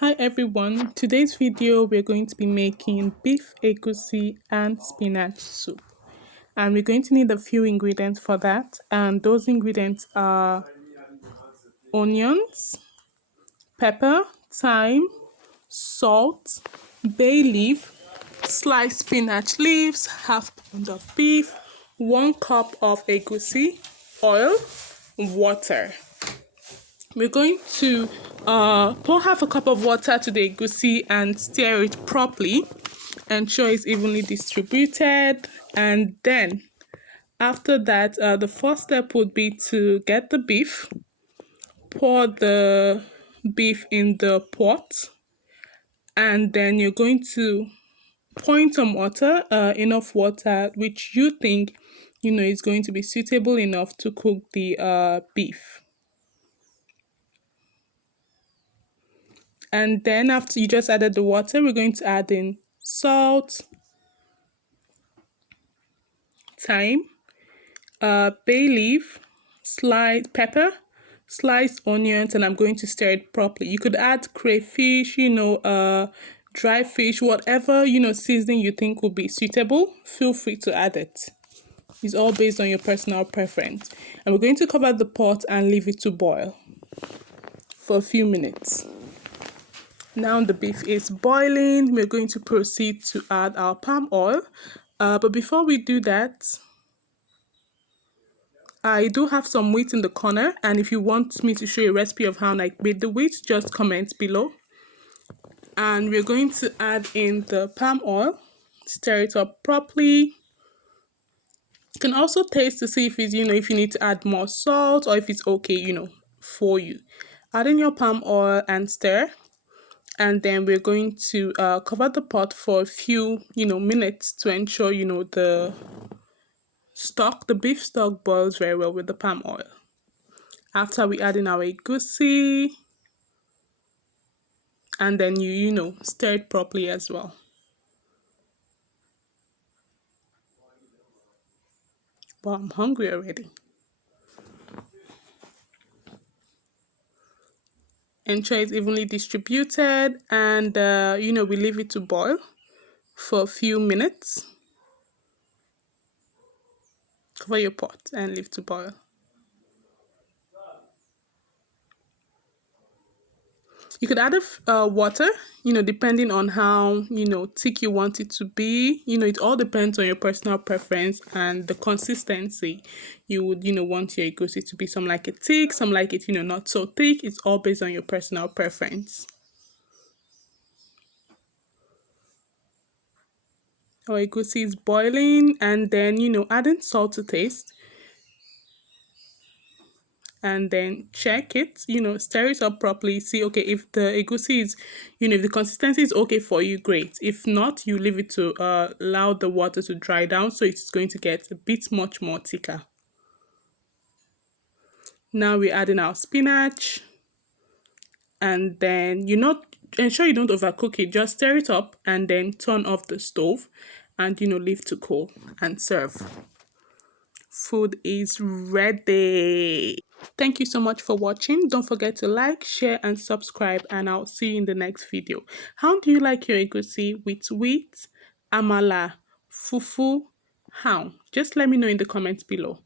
Hi everyone, today's video we're going to be making beef egusi and spinach soup, and we're going to need a few ingredients for that, and those ingredients are onions, pepper, thyme, salt, bay leaf, sliced spinach leaves, half pound of beef, 1 cup of egusi, oil, water. We're going to pour half a cup of water to the egusi and stir it properly. Ensure it's evenly distributed. And then after that, the first step would be to get the beef. Pour the beef in the pot. And then you're going to pour in some water, enough water which you think is going to be suitable enough to cook the beef. And then after you just added the water, we're going to add in salt, thyme, bay leaf, sliced pepper, sliced onions, and I'm going to stir it properly. You could add crayfish, dry fish, whatever, seasoning you think will be suitable. Feel free to add it. It's all based on your personal preference. And we're going to cover the pot and leave it to boil for a few minutes. Now the beef is boiling. We're going to proceed to add our palm oil. But before we do that, I do have some wheat in the corner. And if you want me to show you a recipe of how I made the wheat, just comment below. And we're going to add in the palm oil. Stir it up properly. You can also taste to see if it's, if you need to add more salt or if it's okay, for you. Add in your palm oil and stir. And then we're going to cover the pot for a few, minutes to ensure, the beef stock boils very well with the palm oil. After we add in our egusi, and then you stir it properly as well. Well, I'm hungry already. Ensure it's evenly distributed, and we leave it to boil for a few minutes. Cover your pot and leave to boil. You could add water, depending on how, thick you want it to be. It all depends on your personal preference and the consistency you would, want your egusi to be. Some like it thick, some like it, not so thick. It's all based on your personal preference. Our egusi is boiling, and then, adding salt to taste. And then check it, stir it up properly. See, okay, if the egusi is, if the consistency is okay for you, great. If not, you leave it to allow the water to dry down, so it's going to get a bit much more thicker. Now we're adding our spinach, and then ensure you don't overcook it. Just stir it up and then turn off the stove and leave to cool and serve. Food is ready. Thank you so much for watching. Don't forget to like, share, and subscribe, and I'll see you in the next video. How do you like your egusi? With wheat, amala, fufu? How? Just let me know in the comments below.